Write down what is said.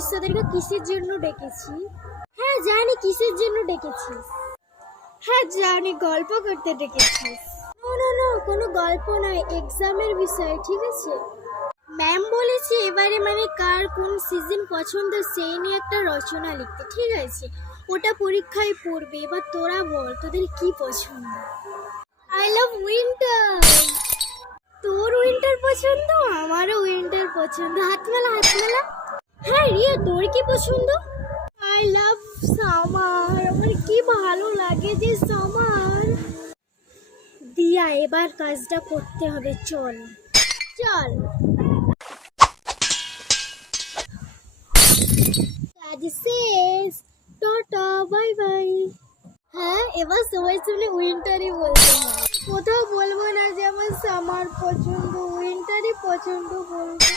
জানিস তোদেরকে কিসের জন্য ডেকেছি? হ্যাঁ জানি কিসের জন্য ডেকেছিস। হ্যাঁ জানি, গল্প করতে ডেকেছিস। নো নো নো, কোনো গল্প নয়, এক্সামের বিষয়, ঠিক আছে? ম্যাম বলেছে এবারে মানে কার কোন সিজন পছন্দ সেই নিয়ে একটা রচনা লিখতে, ঠিক আছে? ওটা পরীক্ষায় পড়বে। এবার তোরা বল তোদের কি পছন্দ? I love winter. তোর উইন্টার পছন্দ, আমারও উইন্টার পছন্দ। হাত মেলা, হাত মেলা। হ্যাঁ রিয়া, তোর কি পছন্দ? I love summer. আমার কি ভালো লাগে যে সামার। দিয়া এবার কাজটা করতে হবে, চল চল। কাজ শেষ, টাটা বাই বাই। হ্যাঁ এবার সবাই শুনে উইন্টারই বলতে হয়, কোথাও বলবো না যে আমার সামার পছন্দ, উইন্টারই পছন্দ বলবো।